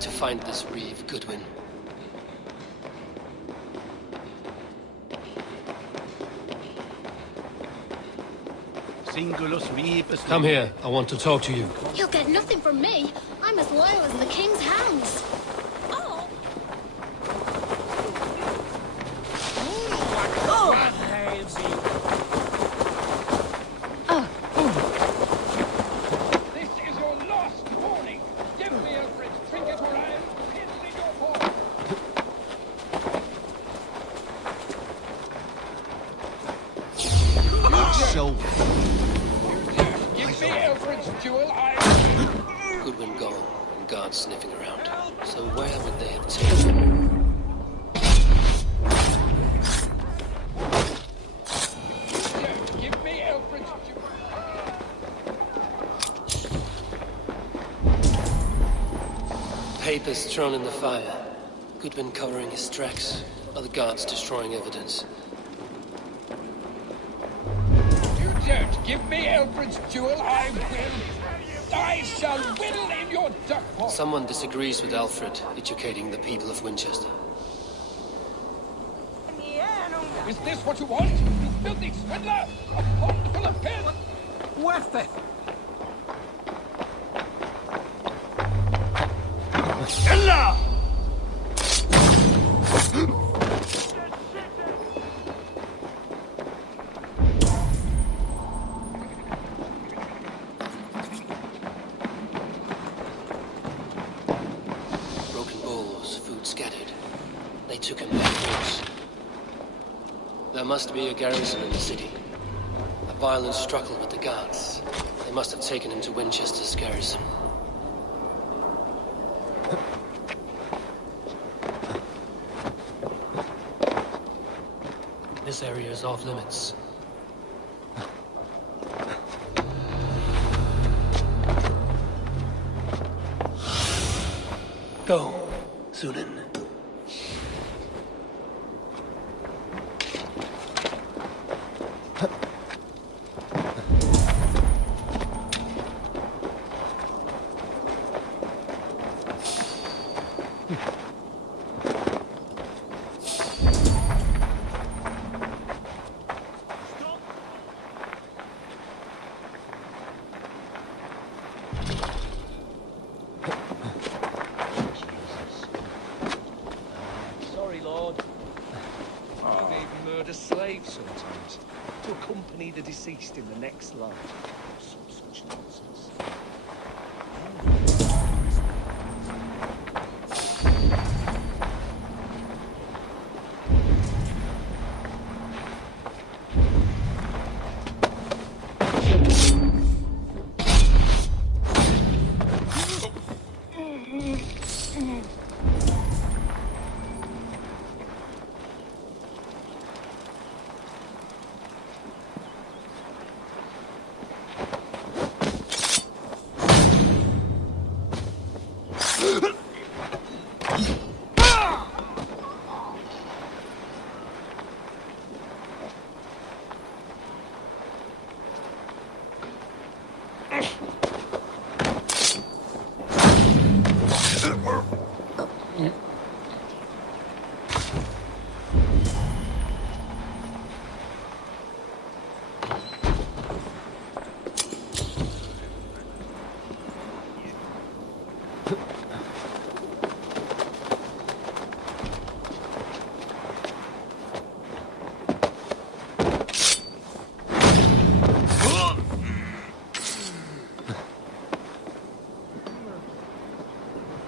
need to find this reeve, Goodwin. Come here. I want to talk to you. You'll get nothing from me. I'm as loyal as the king's hounds. Oh! This is your last warning. Give me a bridge trinket or I'll pin in your paw. So... Give me Alfred's jewel, Goodwin gone, and guards sniffing around. So where would they have taken him? Give me Alfred's jewel. Papers thrown in the fire. Goodwin covering his tracks. Other guards destroying evidence. You don't give me Alfred's jewel, I shall whittle in your duck pot. Someone disagrees with Alfred, educating the people of Winchester. Is this what you want? You filthy swindler! A pond full of pins! Worth it! Broken bowls, food scattered. They took him backwards. There must be a garrison in the city. A violent struggle with the guards. They must have taken him to Winchester's garrison. This area is off limits. Go, Sunan. Sorry, Lord. You may murder slaves sometimes to accompany the deceased in the next life. Some such nonsense.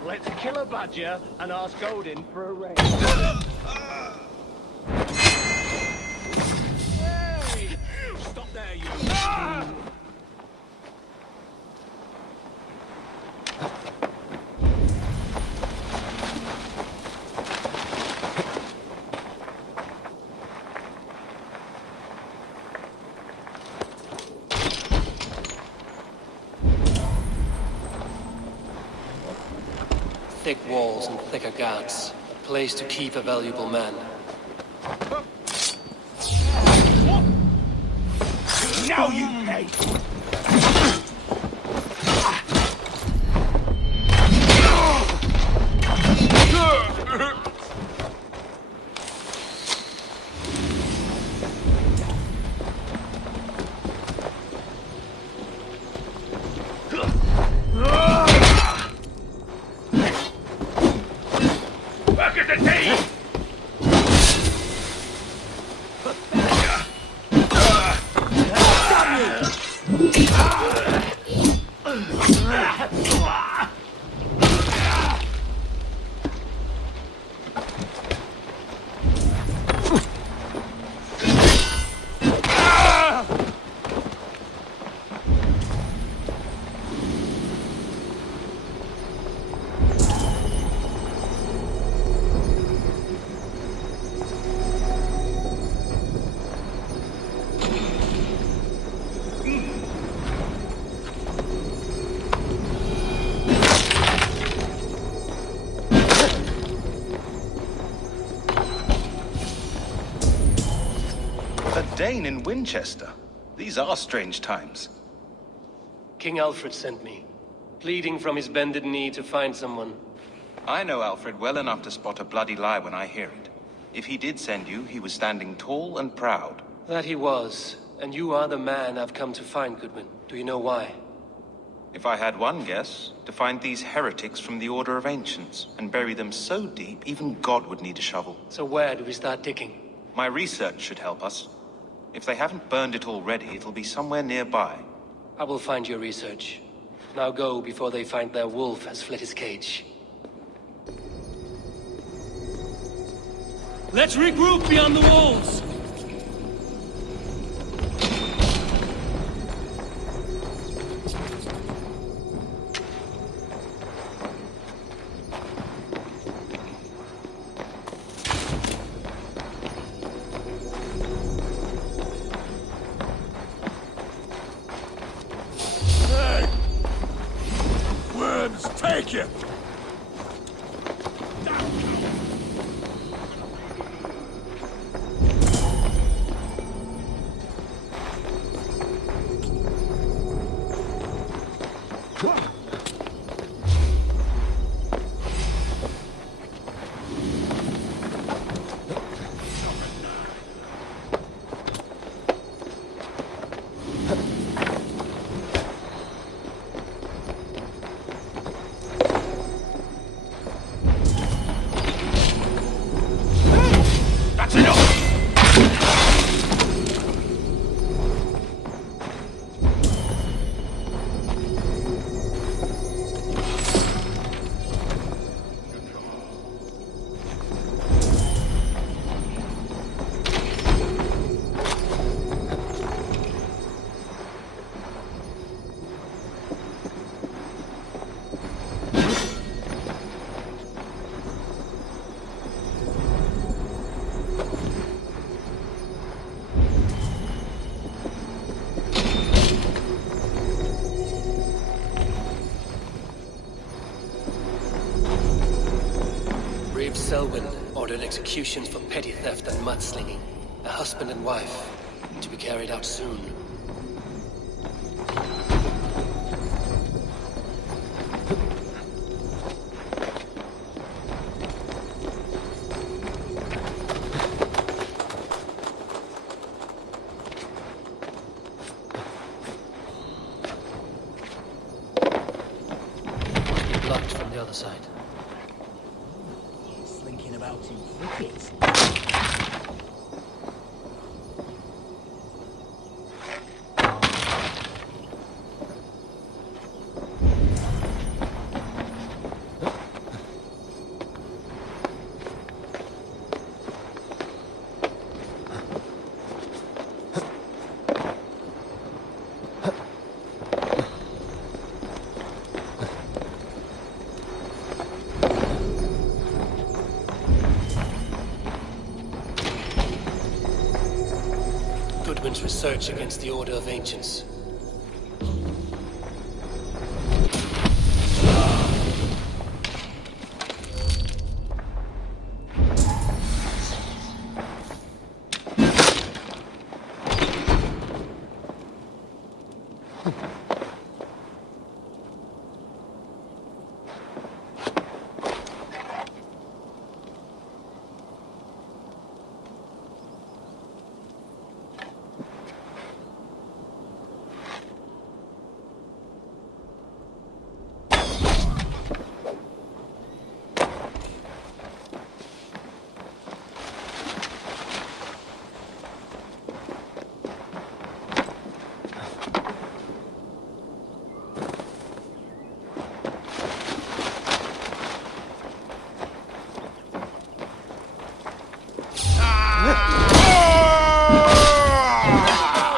Let's kill a badger and ask Odin for a raise. Hey! Stop there, you... Thick walls and thicker guards. A place to keep a valuable man. Now you pay! Dane in Winchester. These are strange times. King Alfred sent me, pleading from his bended knee to find someone. I know Alfred well enough to spot a bloody lie when I hear it. If he did send you, he was standing tall and proud. That he was, and you are the man I've come to find, Goodwin. Do you know why? If I had one guess, to find these heretics from the Order of Ancients, and bury them so deep, even God would need a shovel. So where do we start digging? My research should help us. If they haven't burned it already, it'll be somewhere nearby. I will find your research. Now go before they find their wolf has fled his cage. Let's regroup beyond the walls! Worms, take you! That's enough! Brave Selwyn ordered executions for petty theft and mudslinging. A husband and wife, to be carried out soon. Blocked from the other side. Slinking about in thickets. Goodwin's research against the Order of Ancients.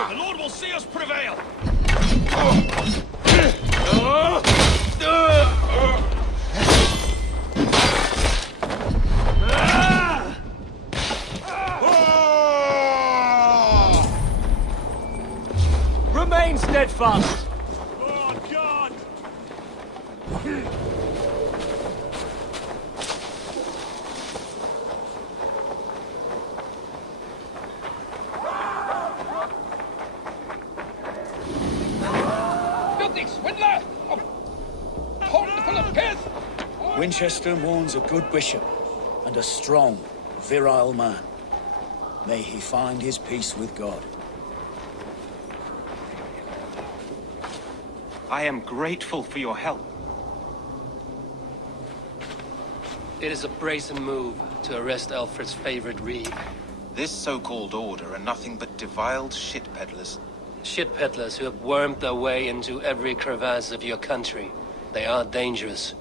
The Lord will see us prevail! Remain steadfast! Oh, God! Winchester mourns a good bishop and a strong, virile man. May he find his peace with God. I am grateful for your help. It is a brazen move to arrest Alfred's favorite reeve. This so-called order are nothing but deviled shit peddlers. Shit peddlers who have wormed their way into every crevasse of your country. They are dangerous.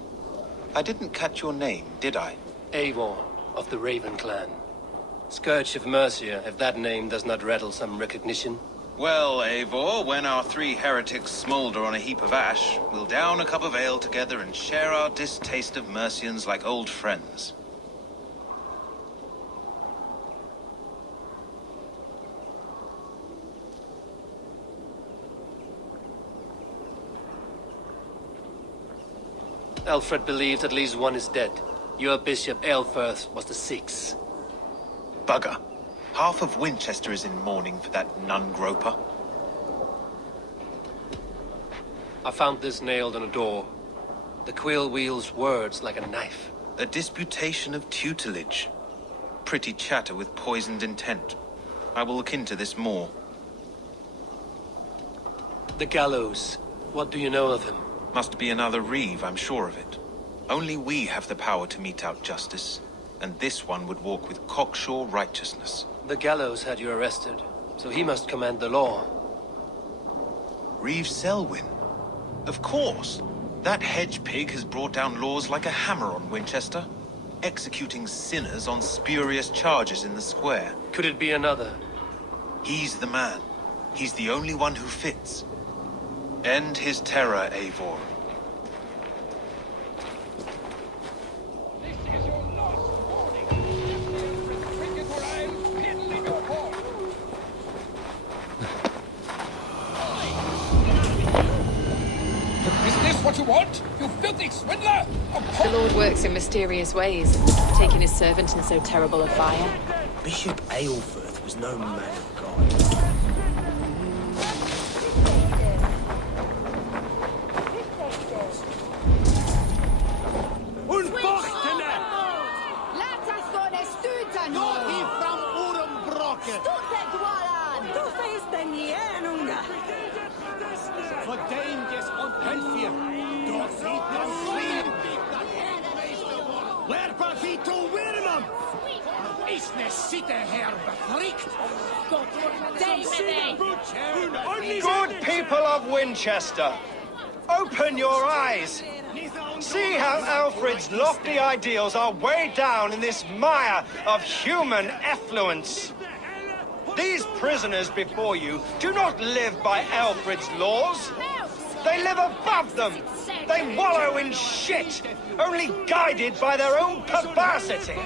I didn't catch your name, did I? Eivor of the Raven clan. Scourge of Mercia, if that name does not rattle some recognition. Well, Eivor, when our 3 heretics smolder on a heap of ash, we'll down a cup of ale together and share our distaste of Mercians like old friends. Alfred believes at least one is dead. Your bishop, Aelfirth, was the 6th. Bugger. Half of Winchester is in mourning for that nun-groper. I found this nailed on a door. The quill wields words like a knife. A disputation of tutelage. Pretty chatter with poisoned intent. I will look into this more. The gallows. What do you know of him? Must be another reeve, I'm sure of it. Only we have the power to mete out justice, and this one would walk with cocksure righteousness. The gallows had you arrested, so he must command the law. Reeve Selwyn? Of course. That hedge pig has brought down laws like a hammer on Winchester, executing sinners on spurious charges in the square. Could it be another? He's the man. He's the only one who fits. End his terror, Eivor. This is your last warning. Cricket or I'll piddle in your horn. Is this what you want? You filthy swindler! The Lord works in mysterious ways, taking his servant in so terrible a fire. Bishop Aelfirth was no man of God. Good people of Winchester, open your eyes. See how Alfred's lofty ideals are weighed down in this mire of human effluence. These prisoners before you do not live by Alfred's laws. They live above them. They wallow in shit, only guided by their own perversity.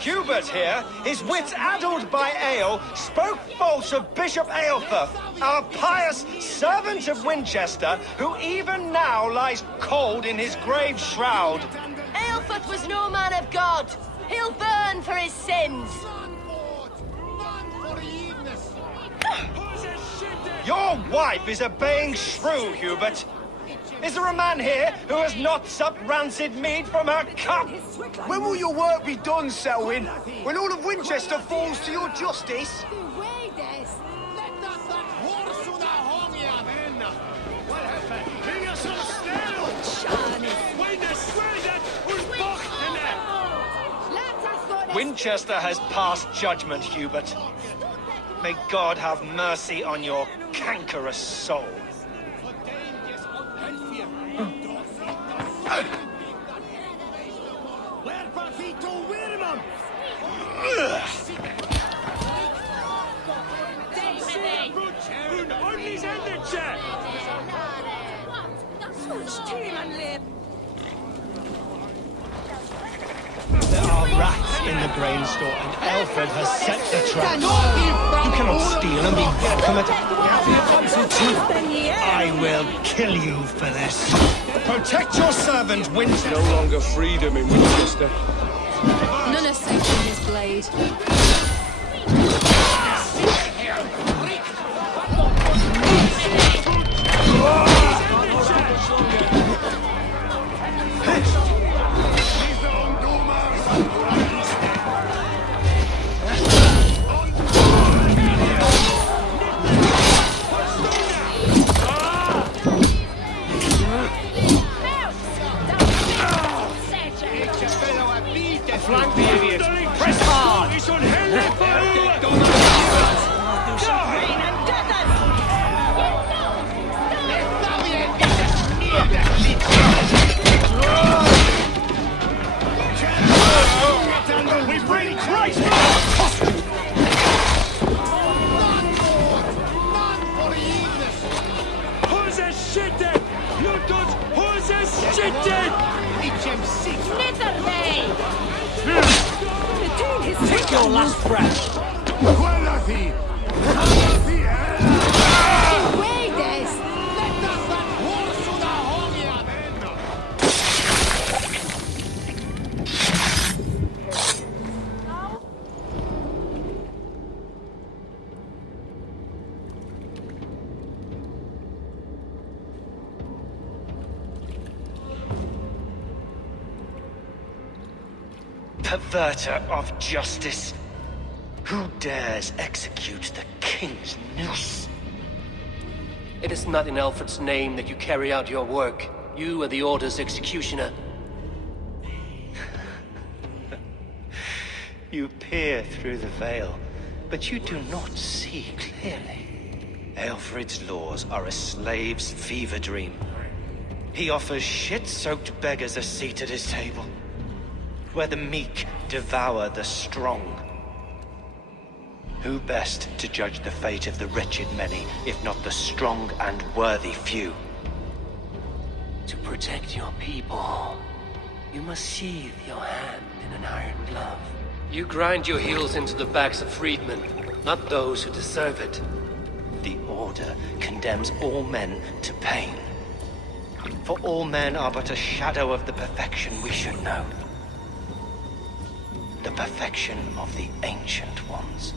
Hubert here, his wits addled by ale, spoke false of Bishop Aelfirth, our pious servant of Winchester, who even now lies cold in his grave shroud. Aelfirth was no man of God. He'll burn for his sins. Your wife is a baying shrew, Hubert. Is there a man here who has not supped rancid mead from her cup? When will your work be done, Selwyn? When all of Winchester falls to your justice? Winchester has passed judgment, Hubert. May God have mercy on your cankerous soul. There are rats in the grain store, and Alfred has set the trap. You cannot steal and be welcome at... I will kill you for this. Protect your servant, Winchester. No longer freedom in Winchester. None are safe in his blade. Take your last breath. Perverter of justice. Who dares execute the king's noose? It is not in Alfred's name that you carry out your work. You are the Order's executioner. You peer through the veil, but you do not see clearly. Alfred's laws are a slave's fever dream. He offers shit-soaked beggars a seat at his table, where the meek devour the strong. Who best to judge the fate of the wretched many, if not the strong and worthy few? To protect your people, you must sheathe your hand in an iron glove. You grind your heels into the backs of freedmen, not those who deserve it. The Order condemns all men to pain. For all men are but a shadow of the perfection we should know. The perfection of the Ancient Ones.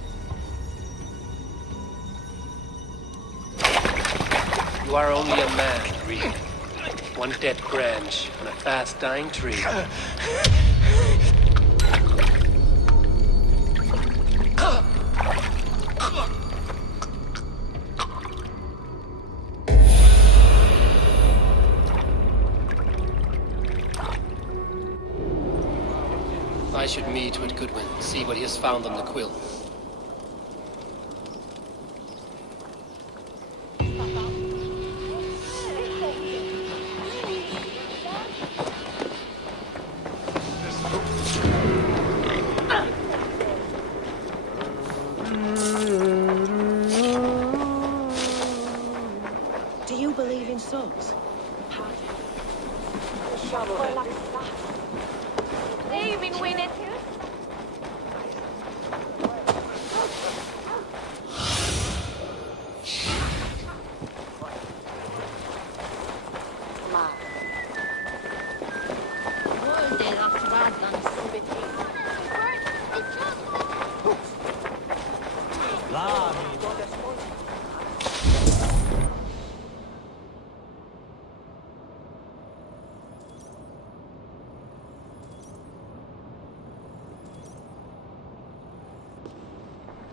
You are only a man, Reed. One dead branch on a fast-dying tree. I should meet with Goodwin, see what he has found on the quill. Do you believe in souls? You've been winning.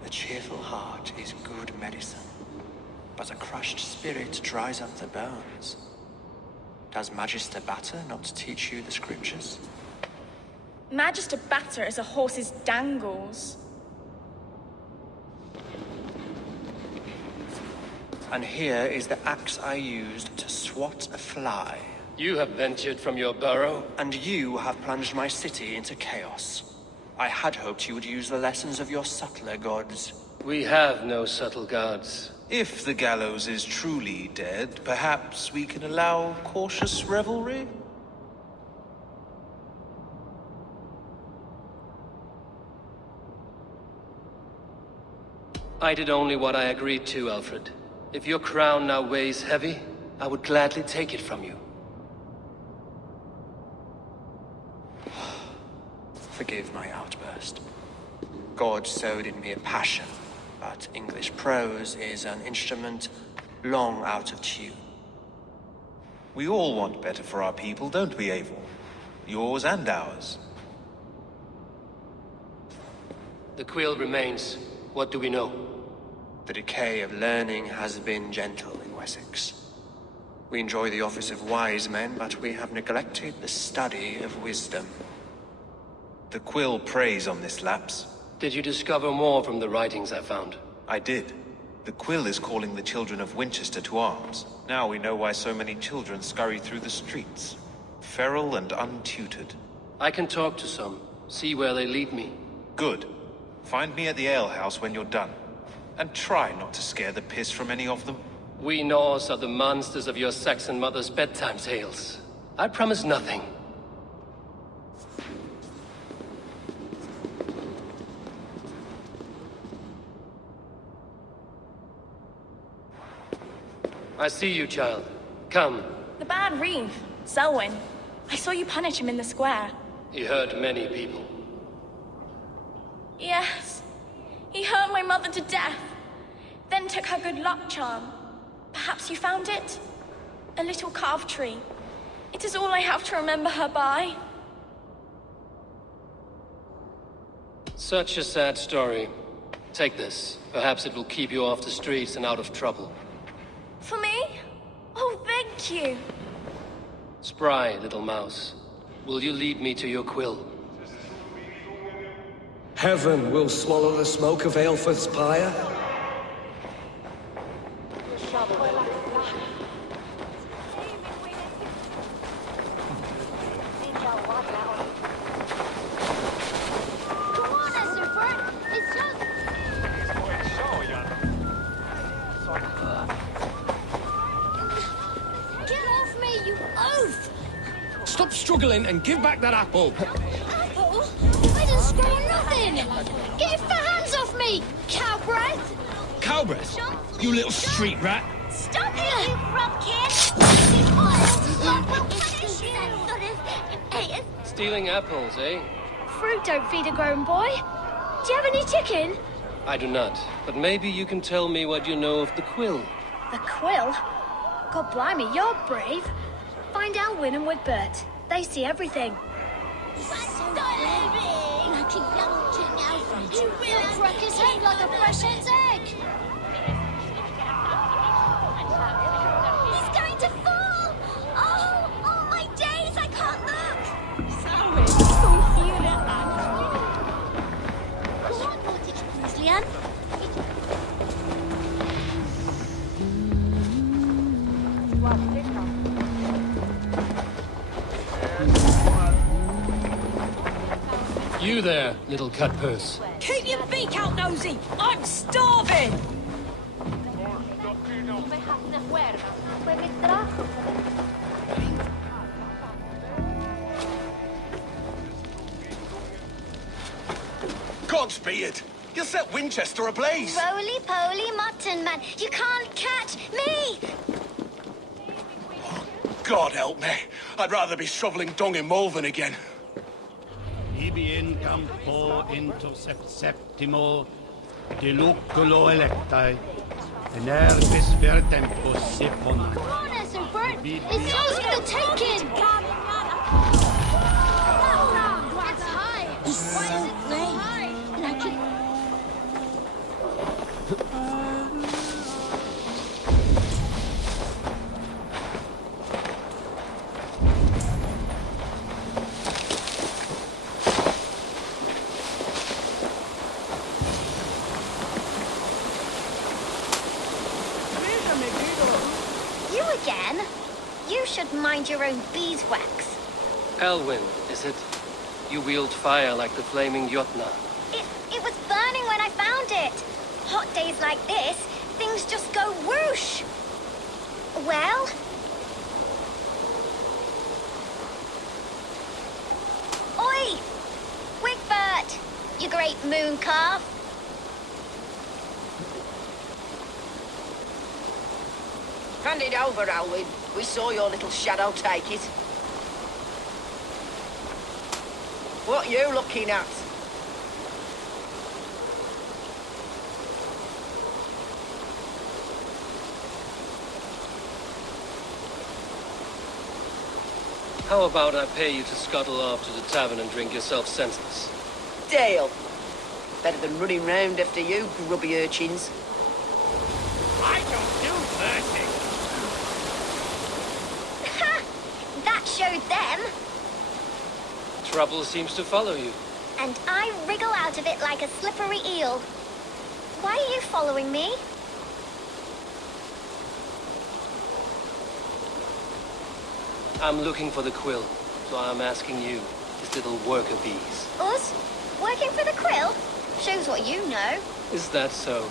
A cheerful heart is good medicine, but a crushed spirit dries up the bones. Does Magister Batter not teach you the scriptures? Magister Batter is a horse's dangles. And here is the axe I used to swat a fly. You have ventured from your burrow. And you have plunged my city into chaos. I had hoped you would use the lessons of your subtler gods. We have no subtle gods. If the gallows is truly dead, perhaps we can allow cautious revelry? I did only what I agreed to, Alfred. If your crown now weighs heavy, I would gladly take it from you. Forgive my outburst. God sowed in me a passion, but English prose is an instrument long out of tune. We all want better for our people, don't we, Eivor? Yours and ours. The quill remains. What do we know? The decay of learning has been gentle in Wessex. We enjoy the office of wise men, but we have neglected the study of wisdom. The quill preys on this lapse. Did you discover more from the writings I found? I did. The quill is calling the children of Winchester to arms. Now we know why so many children scurry through the streets. Feral and untutored. I can talk to some, see where they lead me. Good. Find me at the alehouse when you're done. And try not to scare the piss from any of them. We Norse are the monsters of your Saxon mother's bedtime tales. I promise nothing. I see you, child. Come. The bad reeve, Selwyn. I saw you punish him in the square. He hurt many people. Yes. He hurt my mother to death. Then took her good luck charm. Perhaps you found it? A little carved tree. It is all I have to remember her by. Such a sad story. Take this. Perhaps it will keep you off the streets and out of trouble. For me? Oh, thank you. Spry, little mouse. Will you lead me to your quill? Heaven will swallow the smoke of Aelfred's pyre. Stop struggling and give back that apple. Apple? I didn't screw on nothing! Get your hands off me, cow breath! Cow breath? You little street rat. Stop it, you frumpkin! Stealing apples, eh? Fruit don't feed a grown boy. Do you have any chicken? I do not, but maybe you can tell me what you know of the quill. The quill? God blimey, you're brave. Find Alwyn and Wigbert. They see everything. Like a young King Alfred. He will crack his head like a fresh hen's egg. He's going to fall! Oh, my days, I can't look! Sorry, Go on, Mortgage Queensleyan. You there, little cutpurse. Keep your beak out, Nosy! I'm starving! Godspeed! You set Winchester ablaze! Roly-poly mutton man, you can't catch me! God help me. I'd rather be shoveling dung in Malvern again. Ibi in campo intercept septimo diluculo electae, enervis ver tempus sipona. Come on, Ethelbert! It's yours for the taking! That's high! Why is it so high? Like it... You again? You should mind your own beeswax. Elwyn, is it? You wield fire like the flaming Jotna. It was burning when I found it. Hot days like this, things just go whoosh. Well? Oi! Wigbert! You great moon calf! Hand it over, Alwyn. We saw your little shadow take it. What are you looking at? How about I pay you to scuttle off to the tavern and drink yourself senseless? Deal. Better than running round after you, grubby urchins. I don't do mercy. Ha! That showed them. Trouble seems to follow you. and I wriggle out of it like a slippery eel. Why are you following me? I'm looking for the quill, so I'm asking you, these little worker bees. Us? Working for the quill? Shows what you know. Is that so?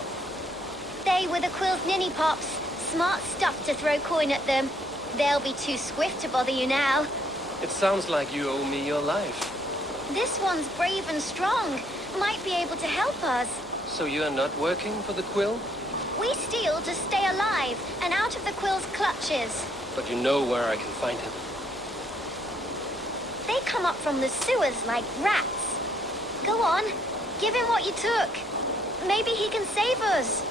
They were the quill's ninny pops. Smart stuff to throw coin at them. They'll be too swift to bother you now. It sounds like you owe me your life. This one's brave and strong. Might be able to help us. So you're not working for the quill? We steal to stay alive and out of the quill's clutches. But you know where I can find him. They come up from the sewers like rats. Go on, give him what you took. Maybe he can save us.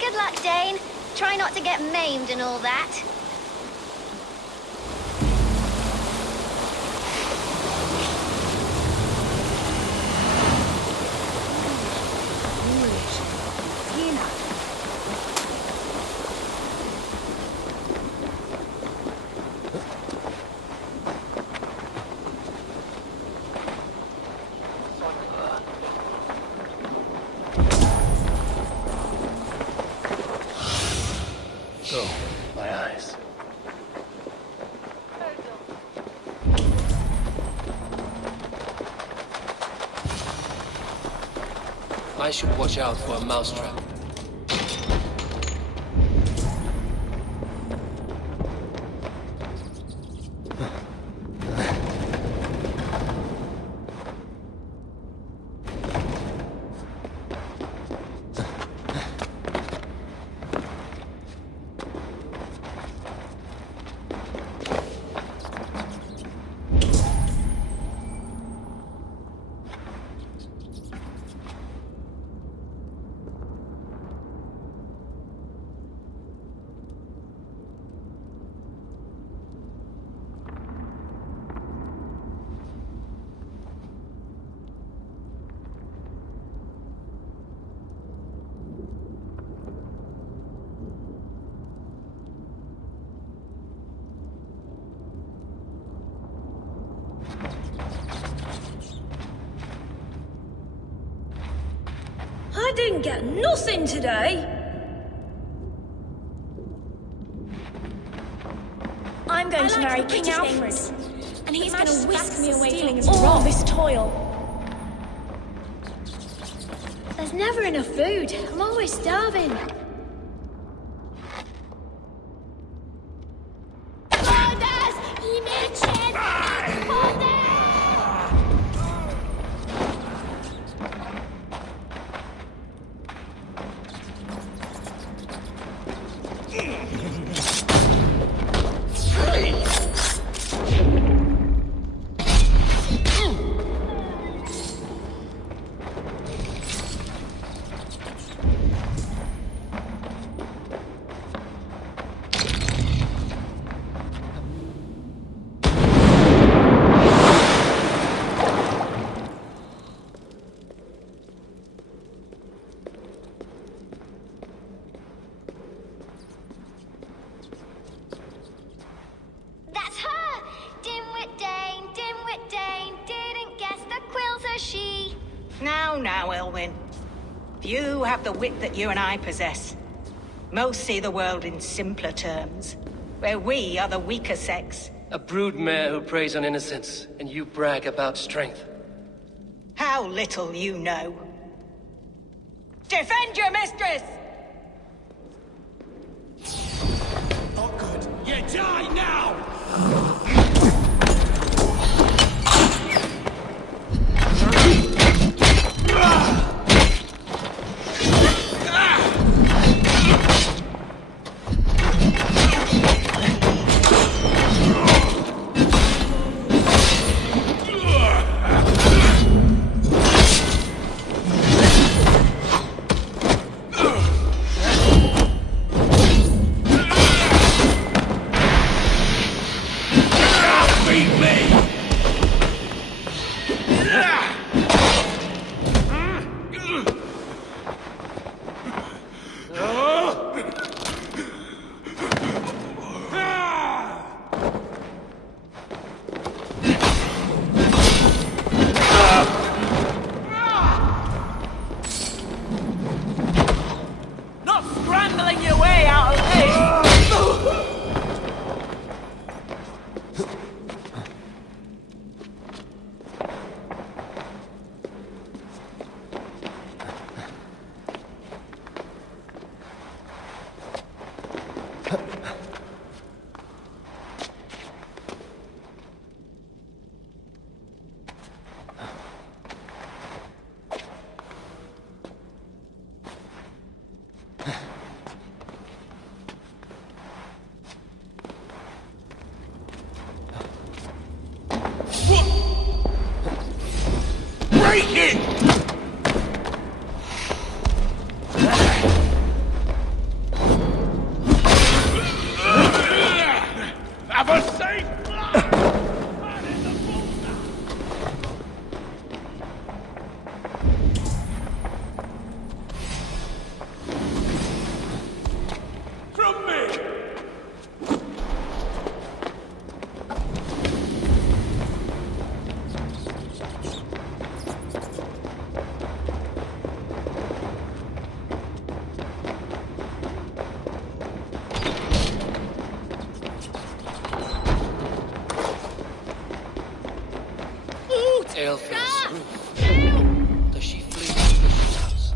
Good luck, Dane. Try not to get maimed and all that. Oh, my eyes. I should watch out for a mousetrap. I didn't get nothing today. I'm going to marry King Alfred, and he's going to whisk me away from all this toil. There's never enough food. I'm always starving. That's her! Dimwit Dane, Dimwit Dane, didn't guess the quill's a she. Now, Elwyn. Few have the wit that you and I possess. Most see the world in simpler terms, where we are the weaker sex. A broodmare who preys on innocence, and you brag about strength. How little you know. Defend your mistress! Not good. You die now! safe! From me! Aelfred's roof. Does she flee from Christian's house?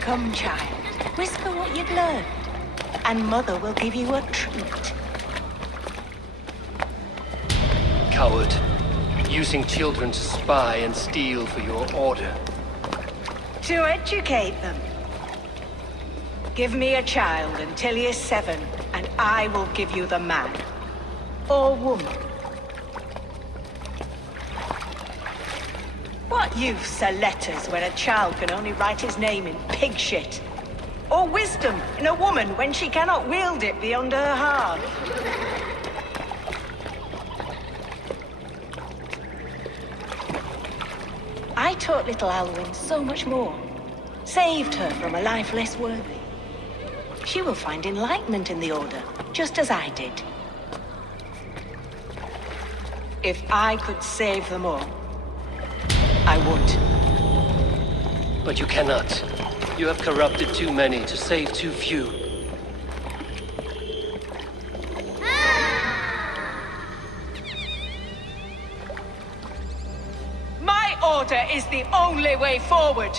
Come, child. Whisper what you've learned, and Mother will give you a treat. Coward. Using children to spy and steal for your order. To educate them. Give me a child until he is 7, and I will give you the man. Or woman. What use are letters when a child can only write his name in pig shit? Or wisdom in a woman when she cannot wield it beyond her heart? I taught little Alwyn so much more. Saved her from a life less worthy. She will find enlightenment in the Order, just as I did. If I could save them all, I would. But you cannot. You have corrupted too many to save too few. My Order is the only way forward.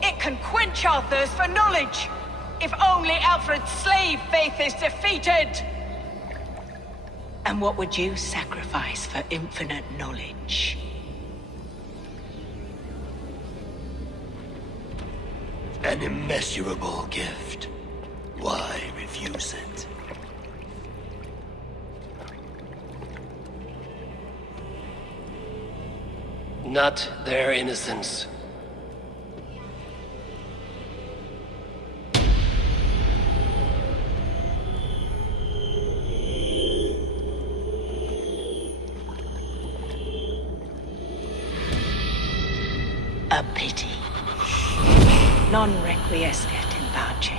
It can quench our thirst for knowledge. If only Alfred's slave faith is defeated! And what would you sacrifice for infinite knowledge? An immeasurable gift. Why refuse it? Not their innocence. A pity. Non requiescat in pace.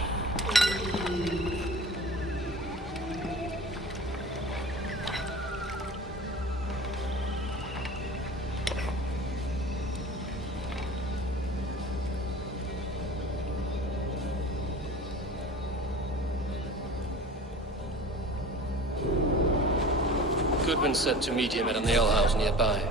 Goodman said to meet him at an alehouse nearby.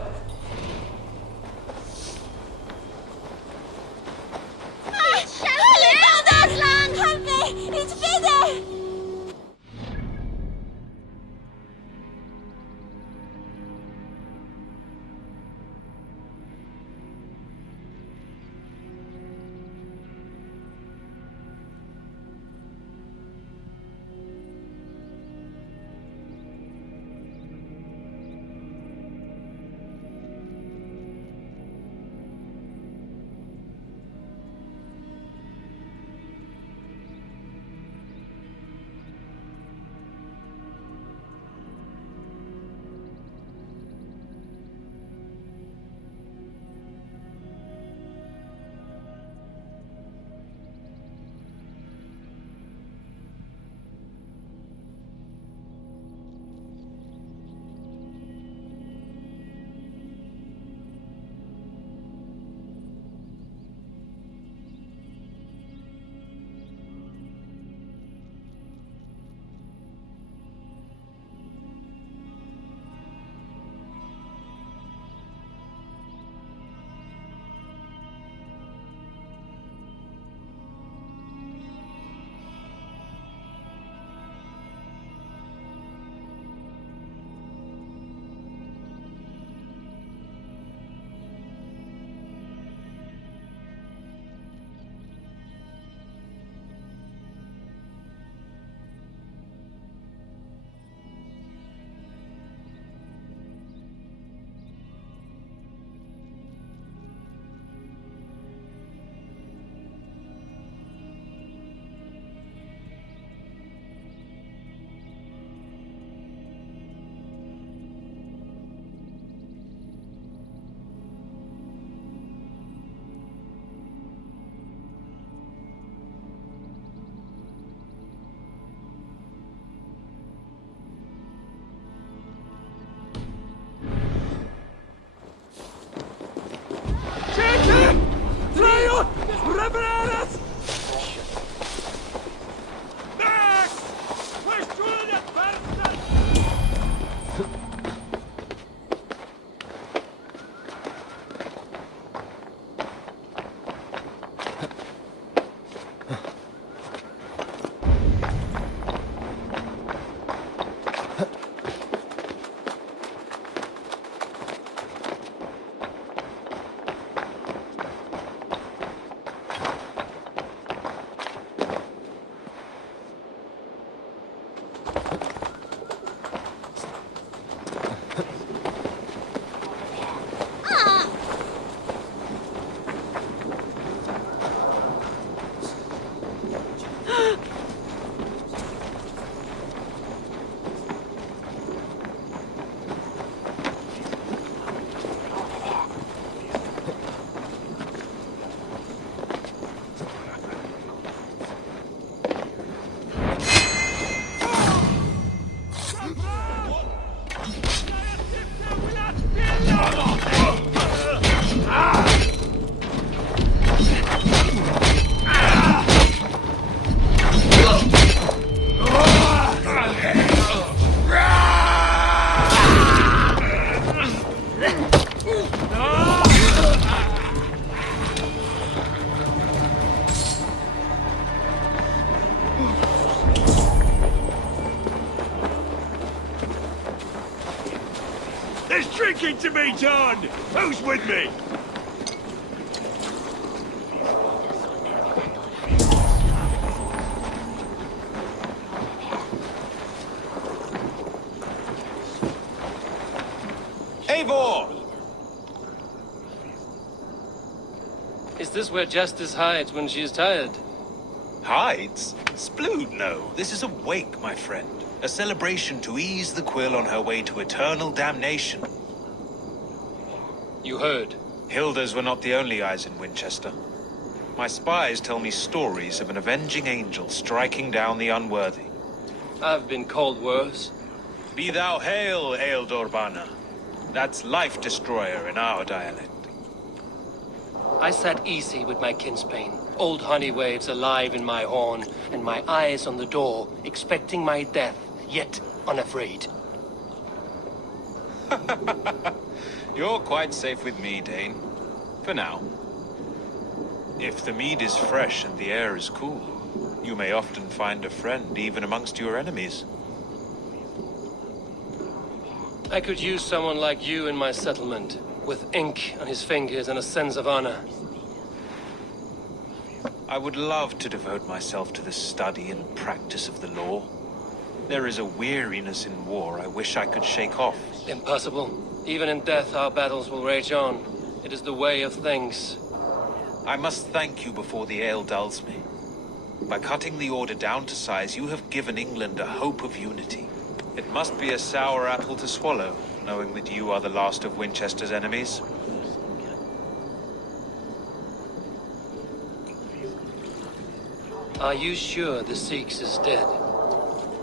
drinking to me, John? Who's with me? Eivor! Is this where Justice hides when she is tired? Hides? Splood, no. This is a wake, my friend. A celebration to ease the quill on her way to eternal damnation. You heard. Hilda's were not the only eyes in Winchester. My spies tell me stories of an avenging angel striking down the unworthy. I've been called worse. Be thou hail, Ealdorbanna. That's Life Destroyer in our dialect. I sat easy with my kinsbane, old honey waves alive in my horn, and my eyes on the door, expecting my death, yet unafraid. You're quite safe with me, Dane. For now. If the mead is fresh and the air is cool, you may often find a friend even amongst your enemies. I could use someone like you in my settlement, with ink on his fingers and a sense of honor. I would love to devote myself to the study and practice of the law. There is a weariness in war I wish I could shake off. Impossible. Even in death, our battles will rage on. It is the way of things. I must thank you before the ale dulls me. By cutting the order down to size, you have given England a hope of unity. It must be a sour apple to swallow, knowing that you are the last of Winchester's enemies. Are you sure the Sikhs is dead?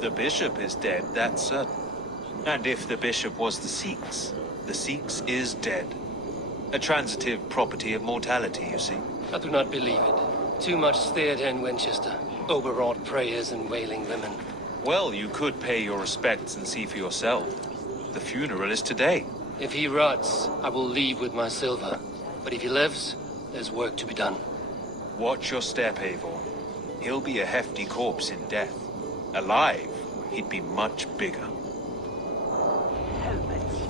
The bishop is dead, that's certain. And if the bishop was the Sikhs is dead. A transitive property of mortality, you see. I do not believe it. Too much theatre in Winchester. Overwrought prayers and wailing women. Well, you could pay your respects and see for yourself. The funeral is today. If he rots, I will leave with my silver. But if he lives, there's work to be done. Watch your step, Eivor. He'll be a hefty corpse in death. Alive, he'd be much bigger.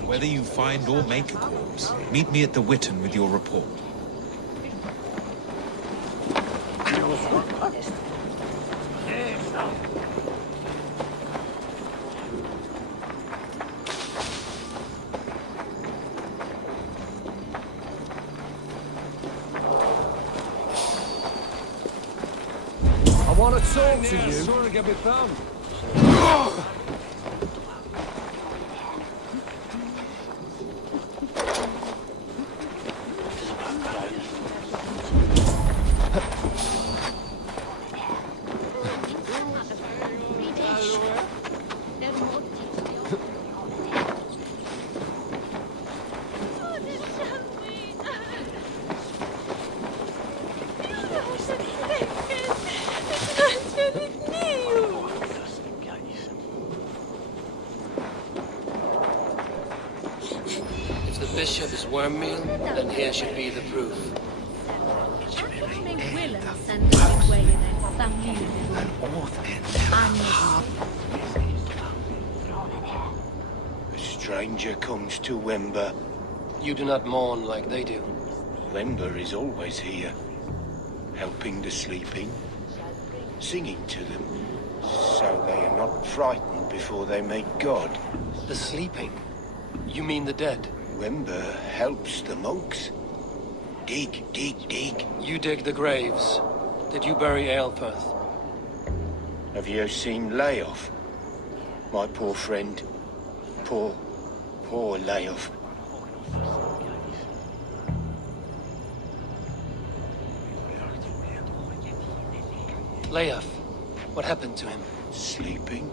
Whether you find or make a corpse, meet me at the Witten with your report. I want to talk to you. Sorry to get me thumbed. If the bishop is worm meal, then here should be the proof. A stranger comes to Wember. You do not mourn like they do. Wember is always here, helping the sleeping, singing to them, so they are not frightened before they meet God. The sleeping? You mean the dead? Wember helps the monks. Dig, dig, dig. You dig the graves. Did you bury Aelfirth? Have you seen Layoff? My poor friend. Poor Layoff. Layoff, what happened to him? Sleeping.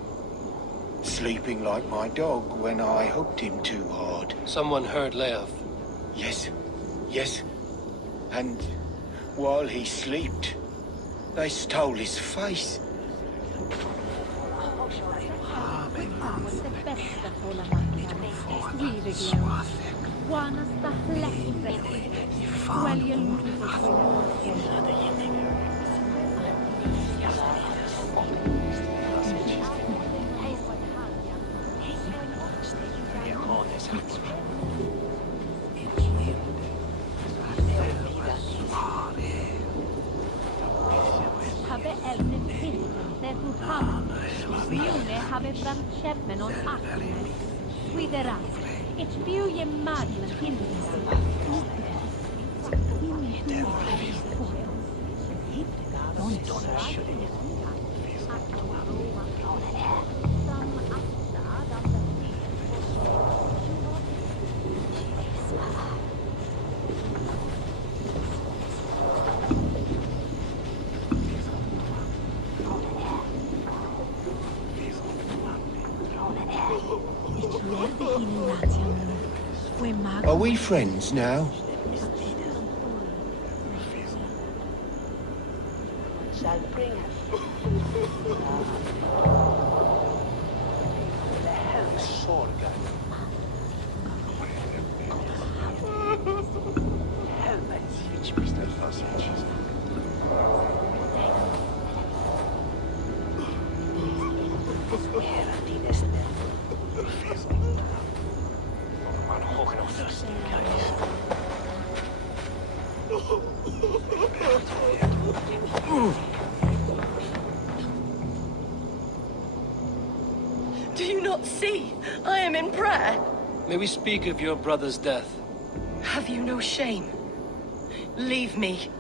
Sleeping like my dog when I hooked him too hard. Someone heard Layoff. Yes. And while he slept, they stole his face. Mune havevran kämmen on akne. Kuidera. Et spiu je madlen hindra. Are we friends now? Do you not see? I am in prayer. May we speak of your brother's death? Have you no shame? Leave me.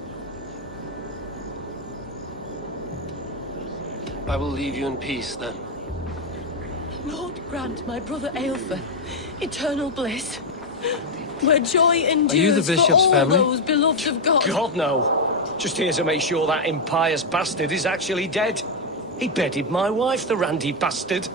I will leave you in peace, then. Lord, grant my brother Aelfer eternal bliss, where joy endures Are you the for bishop's all family? those beloved of God. God, no. Just here to make sure that impious bastard is actually dead. He bedded my wife, the randy bastard.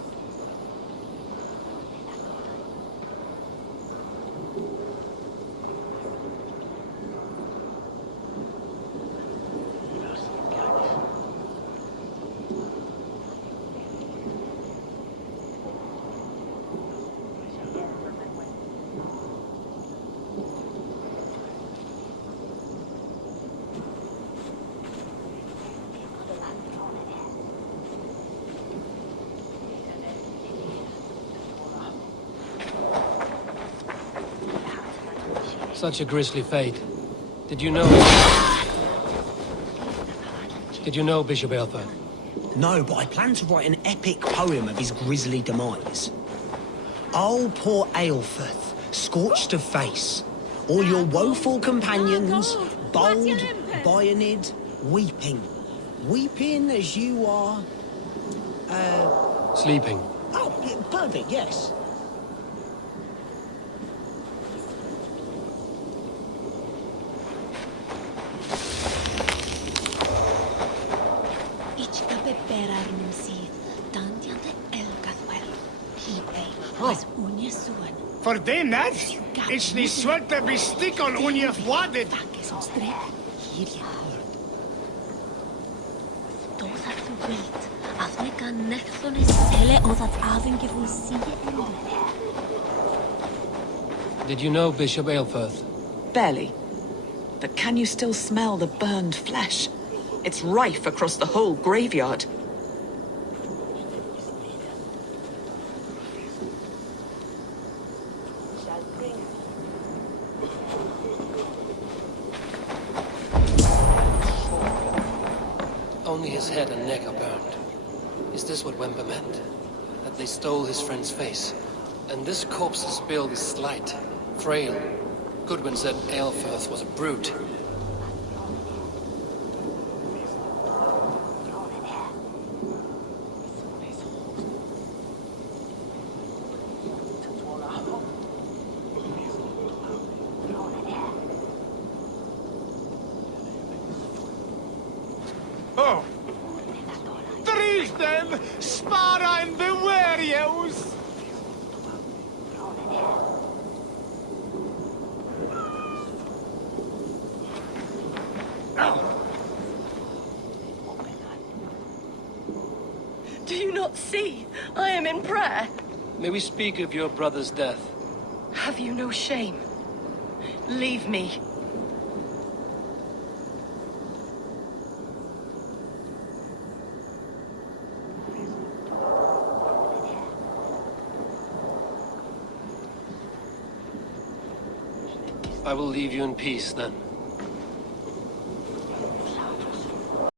Such a grisly fate. Did you know... Did you know Bishop Aelfer? No, but I plan to write an epic poem of his grisly demise. Oh, poor Aelfirth, scorched of face. All your woeful companions, bold, Bionid, weeping. Weeping as you are... Sleeping. Oh, yeah, perfect, yes. For them, that? It's the sweat that be stick on you've wadded. Did you know Bishop Aelfirth? Barely. But can you still smell the burned flesh? It's rife across the whole graveyard. Only his head and neck are burned. Is this what Wember meant? That they stole his friend's face? And this corpse's build is slight, frail. Goodwin said Aelfirth was a brute. Oh! Treat them! Spara and beware yous! Do you not see? I am in prayer. May we speak of your brother's death? Have you no shame? Leave me. I will leave you in peace, then.